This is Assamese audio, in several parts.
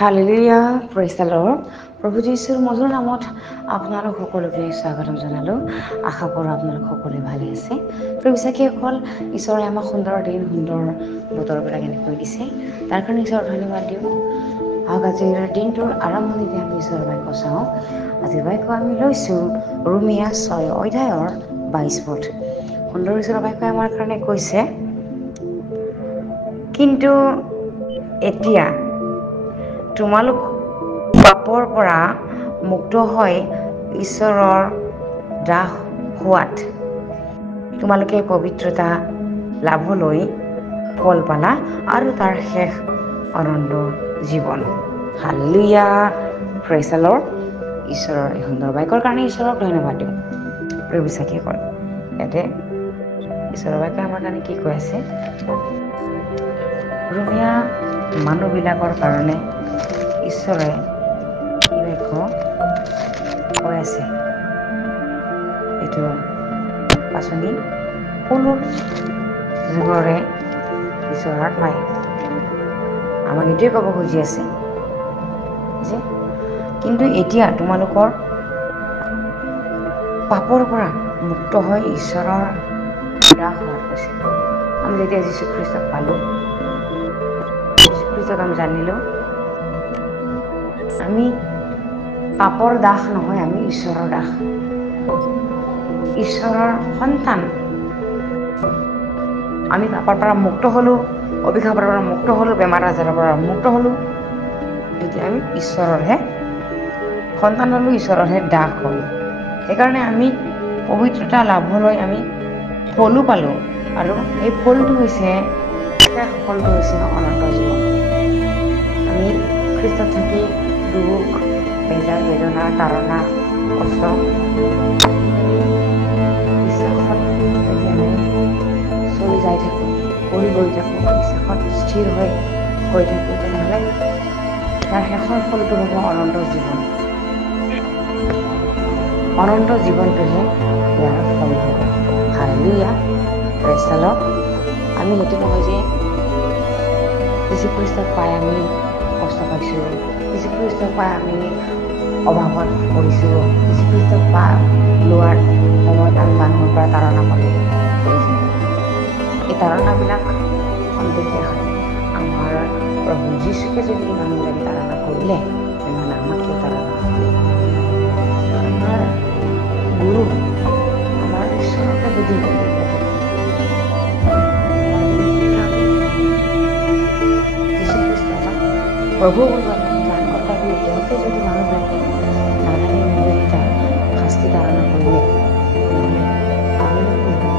Hallelujah, praise the lord. প্ৰভু যীশুৰ মধুৰ নামত আপোনালোক সকলোকে স্বাগতম জনালোঁ। আশা কৰোঁ আপোনালোক সকলোৱে ভালে আছে। প্ৰিয় বিশ্বাসীসকল, ঈশ্বৰে আমাক সুন্দৰ দিন, সুন্দৰ বতৰবিলাক এনেকৈ দিছে। তাৰ কাৰণে ঈশ্বৰৰ ধন্যবাদ দিওঁ। আহক আজিৰ দিনটোৰ আৰম্ভণিতে আমি ঈশ্বৰৰ বাক্য চাওঁ। আজিৰ বাক্য আমি লৈছোঁ ৰোমিয়া 6 অধ্যায়ৰ 22 পদ। সুন্দৰ ঈশ্বৰৰ বাক্য আমাৰ কাৰণে কৈছে, কিন্তু এতিয়া তোমালোক পাপৰ পৰা মুক্ত হৈ ঈশ্বৰৰ দাস হোৱাত তোমালোকে পবিত্ৰতা লাভলৈ ফল পালা আৰু তাৰ শেষ অনন্ত জীৱন। Hallelujah, praise the lord. ঈশ্বৰৰ এই সুন্দৰ বাক্যৰ কাৰণে ঈশ্বৰক ধন্যবাদ দিওঁ। প্ৰিয় বিশ্বাসীসকল, ইয়াতে ঈশ্বৰৰ বাক্যই আমাৰ কাৰণে কি কৈ আছে? ৰোমীয়া মানুহবিলাকৰ কাৰণে ঈশ্বৰে এই বাক্য কৈ আছে। এইটো পাচনি সকলো জীৱৰে ঈশ্বৰৰ আত্মাই আমাক এইটোৱে ক'ব খুজি আছে যে, কিন্তু এতিয়া তোমালোকৰ পাপৰ পৰা মুক্ত হৈ ঈশ্বৰৰ দাস হোৱাত কৈছে। আমি যেতিয়া যীশুখ্ৰীষ্টক পালোঁ, যীশুখ্ৰীষ্টক আমি জানিলোঁ, আমি পাপৰ দাস নহয়, আমি ঈশ্বৰৰ দাস, ঈশ্বৰৰ সন্তান। আমি পাপৰ পৰা মুক্ত হ'লোঁ, অভিশাপৰ পৰা মুক্ত হ'লোঁ, বেমাৰ আজাৰৰ পৰা মুক্ত হ'লোঁ। এতিয়া আমি ঈশ্বৰৰহে সন্তান হ'লোঁ, ঈশ্বৰৰহে দাস হ'লোঁ। সেইকাৰণে আমি পবিত্ৰতা লাভলৈ আমি ফলো পালোঁ, আৰু এই ফলটো হৈছে, শেষ ফলটো হৈছে অনন্ত জীৱন। আমি খ্ৰীষ্টত থাকি দুখ, বেজাৰ, বেদনা, তাৰণা, কষ্ট বিশ্বাসত যদি আমি চলি যাই থাকোঁ, কৰি গৈ থাকোঁ, বিশ্বাসত স্থিৰ হৈ গৈ থাকোঁ, তেনেহ'লে তাৰ শেষৰ ফলটো হ'ব অনন্ত জীৱন। অনন্ত জীৱনটোহে ইয়াৰ ফল হ'ব। Hallelujah, praise the lord. আমি সেইটো নহয় যে যীশুখ্ৰীষ্টক পাই আমি কষ্ট পাইছোঁ, যীশুখ্ৰীষ্টক পাই আমি অভাৱত পৰিছোঁ, যীশুখ্ৰীষ্টক পাই লোৱাৰ সময়ত আমি মানুহৰ পৰা তাৰণা পালোঁ। এই তাৰণাবিলাক খন্তেকীয়া হয়। আমাৰ প্ৰভু যীশুকে যদি মানুহবিলাকে তাৰণা কৰিলে, তেনেহ'লে আমাক কিয় তাৰণা নকৰিব? আমাৰ গুৰু, আমাৰ ঈশ্বৰকে যদি যীশুখ্ৰীষ্ট প্ৰভু বুলি আমি ত্ৰাণকৰ্তা বুলি তেওঁকে যদি মানুহবিলাকে নাজানি নুবুজি তাৰ শাস্তি তাৰণা কৰিলে, তেনেহ'লে আমিনো কোন হ'ব?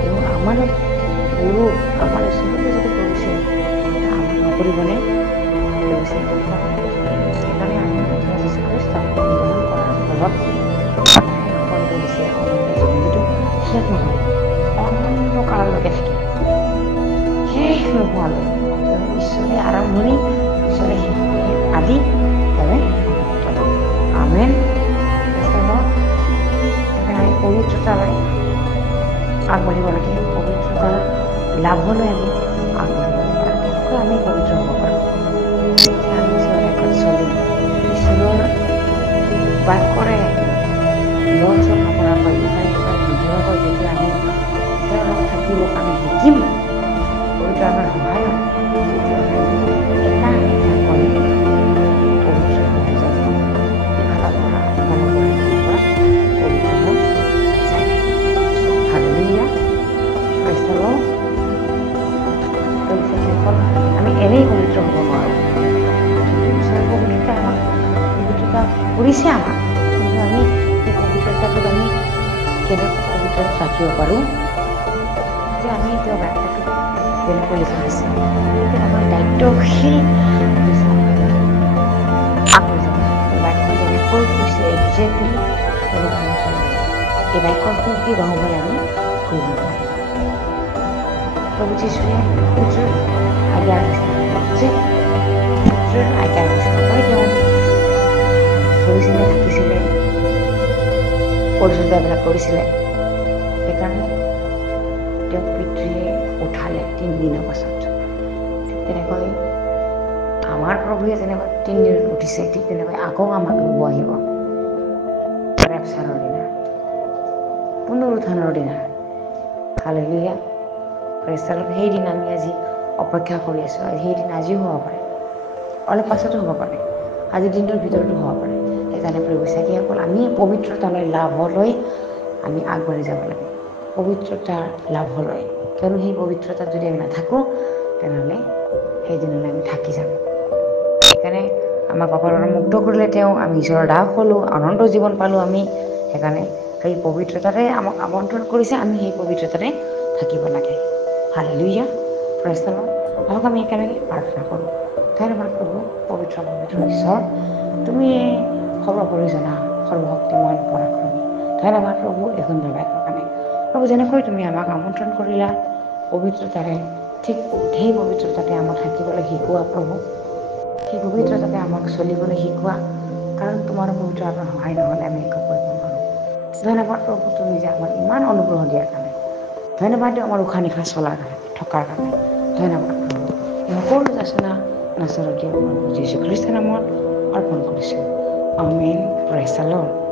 তেওঁ আমাৰ গুৰু, আমাৰ ঈশ্বৰকে যদি কৰিছে, তেতিয়া আমাক নকৰিবনে? সেইকাৰণে আমি এতিয়া যীশুখ্ৰীষ্টক গ্ৰহণ কৰাৰ ফলত শেষ ফলটো হৈছে অনন্ত জীৱন, যিটো শেষ নহয়, অনন্ত কাললৈকে থাকিব, শেষ নোহোৱালৈ। ঈশ্বৰে আৰম্ভণি, ঈশ্বৰে শেষ আদি, তেওঁৱে অন্ত। আমেন। সেইকাৰণে আমি পবিত্ৰতালৈ আগবাঢ়িব লাগে, পবিত্ৰতাৰ লাভলৈ আমি আগবাঢ়িব লাগে, আৰু কেনেকৈ আমি পবিত্ৰ হ'ব পাৰোঁ? যেতিয়া আমি ঈশ্বৰৰ বাক্যত চলিম, ঈশ্বৰৰ বাক্যৰে লৰচৰ নকৰাকৈ, ইটাই সিটাই নুঘূৰাকৈ যেতিয়া আমি ঈশ্বৰৰ লগত থাকিবৰ কাৰণে শিকিম, পবিত্ৰ আমাৰ সহায়ত, তেতিয়াহ'লে আমি এটা এটা কৰি পবিত্ৰ হৈ যাই থাকিম। ইফালৰ পৰা সিফালৰ পৰা পবিত্ৰ হৈ যাই থাকিম। Hallelujah, praise the lord. আমি এনেই পবিত্ৰ হ'ব নোৱাৰোঁ, কিন্তু ঈশ্বৰৰ পবিত্ৰতা আমাক পবিত্ৰতা কৰিছে আমাক, কিন্তু আমি সেই পবিত্ৰতাটোক আমি কেনেকৈ পবিত্ৰত ৰাখিব পাৰোঁ? যে আমি এতিয়া বাক্যটোত যেনেকৈ লিখা আছে, তেনেকৈ দায়িত্বশীল বাক্য যেনেকৈ কৈছে একজেক্টলি তেনেকৈ আমি চলিব লাগিব। এই বাক্যৰ শুদ্ধি বাহুবলে আমি কৰিব নোৱাৰিম। প্ৰভু যীশুৱে পুত্ৰৰ আজ্ঞাৰ নিচিনা, পুত্ৰৰ আজ্ঞাৰ নিচিনাকৈ তেওঁ চলিছিলে, থাকিছিলে, পৰিচৰ্যাবিলাক কৰিছিলে। সেইকাৰণে তেওঁক পিতৃয়ে উঠালে 3 দিনৰ পাছত। ঠিক তেনেকৈ আমাৰ প্ৰভুৱে যেনেকৈ 3 দিনত উঠিছে ঠিক তেনেকৈ আকৌ আমাক ল'ব আহিব ৰেপচাৰৰ দিনা, পুনৰুত্থানৰ দিনা। Hallelujah, praise the lord. সেইদিন আমি আজি অপেক্ষা কৰি আছোঁ। সেইদিন আজিও হ'ব পাৰে, অলপ পাছতো হ'ব পাৰে, আজিৰ দিনটোৰ ভিতৰতো হ'ব পাৰে। সেইকাৰণে প্ৰভু বিশ্বাসীসকল, আমি পবিত্ৰতালৈ লাভলৈ আমি আগবাঢ়ি যাব লাগে, পবিত্ৰতাৰ লাভলৈ। কিয়নো সেই পবিত্ৰতাত যদি আমি নাথাকোঁ তেনেহ'লে সেইদিনলৈ আমি থাকি যাম। সেইকাৰণে আমাক অপৰাধৰ মুক্ত কৰিলে তেওঁ, আমি ঈশ্বৰৰ দাস হ'লোঁ, আনন্দ জীৱন পালোঁ আমি। সেইকাৰণে সেই পবিত্ৰতাৰে আমাক আমন্ত্ৰণ কৰিছে, আমি সেই পবিত্ৰতাৰে থাকিব লাগে। Hallelujah, praise the lord. আহক আমি একেলগে প্ৰাৰ্থনা কৰোঁ। ধন্যবাদ প্ৰভু, পবিত্ৰ ঈশ্বৰ, তুমি সৰ্বোপৰি জনা, সৰ্বশক্তিমান পৰাক্ৰমী। ধন্যবাদ প্ৰভু এই সুন্দৰ বাক্যৰ কাৰণে। প্ৰভু, যেনেকৈ তুমি আমাক আমন্ত্ৰণ কৰিলা পবিত্ৰতাৰে, ঠিক সেই পবিত্ৰতাতে আমাক থাকিবলৈ শিকোৱা প্ৰভু। সেই পবিত্ৰতাতে আমাক চলিবলৈ শিকোৱা, কাৰণ তোমাৰ পবিত্ৰ আত্মাৰ সহায় নহ'লে আমি একো কৰিব নোৱাৰোঁ। ধন্যবাদ প্ৰভু, তুমি যে আমাক ইমান অনুগ্ৰহ দিয়াৰ কাৰণে। ধন্যবাদ দিওঁ আমাৰ উশাহ নিশাহ চলাৰ কাৰণে, থকাৰ কাৰণে। ধন্যবাদ প্ৰভু, এই সকলো যাচনা নাচৰতীয় প্ৰভু যীশু খ্ৰীষ্টৰ নামত অৰ্পণ কৰিছোঁ। আমেন, প্ৰেজ দ্য লৰ্ড।